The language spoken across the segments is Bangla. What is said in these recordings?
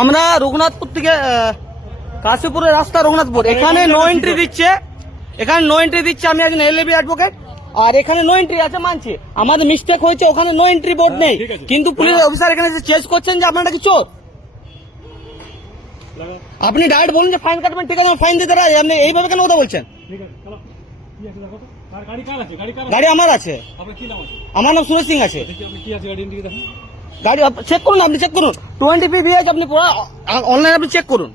আমরা রঘুনাথপুর থেকে কাশীপুরের রাস্তা রঘুনাথপুর, এখানে নো এন্ট্রি দিচ্ছে, এখানে নো এন্ট্রি দিচ্ছে। আমি একজন এলএবি অ্যাডভোকেট, আর এখানে নো এন্ট্রি আছে মানছি, আমাদের মিস্টেক হয়েছে, ওখানে নো এন্ট্রি বোর্ড নেই, কিন্তু পুলিশ অফিসার এখানে চেঞ্জ করছেন যে আপনারা কি চোর। আপনি ডাইরেক্ট বলুন যে ফাইন কাটবেন, ঠিক আছে ফাইন দিতে রাজি, আপনি এইভাবে কেন কথা বলছেন? গাড়ি আমার আছে, আমার নাম সুরেশ সিং আছে। গাড়ি চেক করুন, আপনি চেক করুন, 20 পি দিয়ে আপনি পুরো অনলাইন আপনি চেক করুন,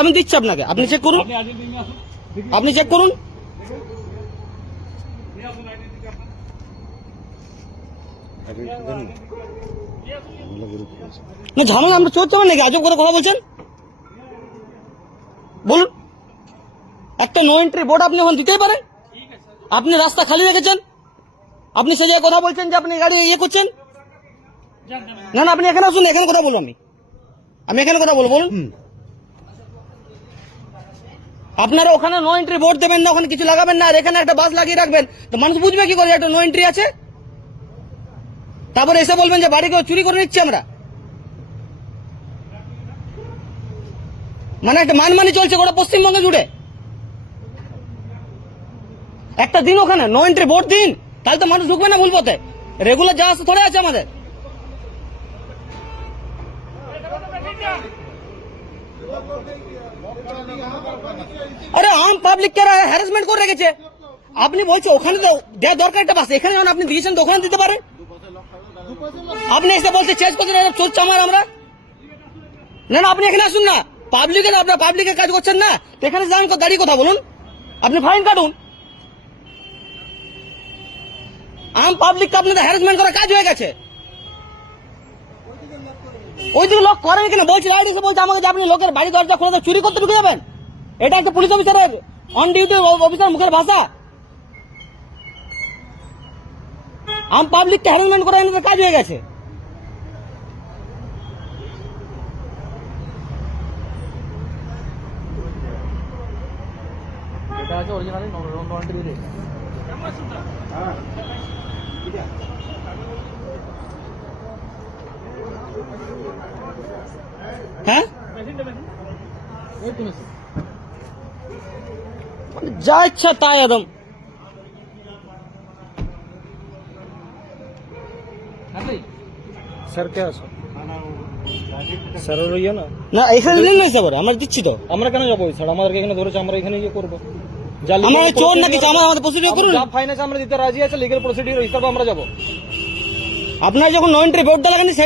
আমি দিচ্ছি আপনাকে, আপনি চেক করুন, আপনি চেক করুন। না ঝামেলা আমরা চোর চাবেন নাকি, আজব করে কথা বলছেন, বলুন। একটা নো এন্ট্রি বোর্ড আপনি ওখানে দিতেই পারেন, আপনি রাস্তা খালি রেখেছেন, আপনি সে জায়গায় কথা বলছেন যে আপনি গাড়ি ইয়ে করছেন। না না আপনি এখানে আসুন, এখানে কথা বলবো, আমি এখানে কথা বলবো, বলুন। আপনারা ওখানে নো এন্ট্রি বোর্ড দেবেন না, ওখানে কিছু লাগাবেন না, আর এখানে একটা বাস লাগিয়ে রাখবেন, তো মানুষ বুঝবে কি করে একটা নো এন্ট্রি আছে। তারপরে এসে বলবেন যে বাড়ি কেউ চুরি করে নিচ্ছি আমরা, মানে একটা মানমানি চলছে গোটা পশ্চিমবঙ্গে জুড়ে। একটা দিন ওখানে নো এন্ট্রি বোর্ড দিন, তাহলে তো মানুষ ঢুকবে না ভুল পথে, রেগুলার যাওয়া আসা থোড়ে আছে আমাদের। আরে আম পাবলিক কে হ্যারাসমেন্ট করে রেখেছে, আপনি বলছেন ওখানে তো দেওয়া দরকার একটা বাস, এখানে যখন আপনি দিয়েছেন তো ওখানে দিতে পারে। আপনি এসে বলছে চেঞ্জ করছেন, চলছে আমার আমরা। না না আপনি এখানে আসুন না, পাবলিকের আপনার পাবলিকের কাজ করছেন না, এখানে যান দাঁড়িয়ে কথা বলুন, আপনি ফাইন কাটুন। আম পাবলিককে আপনাদের হ্যারাসমেন্ট করার কাজ হয়ে গেছে। ওইদিকে লোক করেন কিনা বলছি, রাইড এসে বলছে আমাকে যে আপনি লোকের বাড়ি দরজা খুলে চুরি করতে ঢুকে যাবেন, এটা একটা পুলিশ অফিসারের অন ডিউটি অফিসার মুখের ভাষা। আম পাবলিককে হ্যারাসমেন্ট করা এদের কাজ হয়ে গেছে। হ্যাঁ যা ইচ্ছা তাই একদম। স্যার কে আছে স্যার ইয়ে না এখানে দিন না স্যার, আমরা দিচ্ছি তো, আমরা কেন যাবো স্যার, আমাদেরকে এখানে ধরেছে, আমরা এখানে গিয়ে করবো। আমরা চোর নাকি, আমাদের প্রসিডিউর করুন, যা ফাইন আছে আমরা দিতে রাজি আছে, লিগ্যাল প্রসিডিউর হিসাবে আমরা যাবো। আপনার যখন নো এন্ট্রি বোর্ডটা লাগানি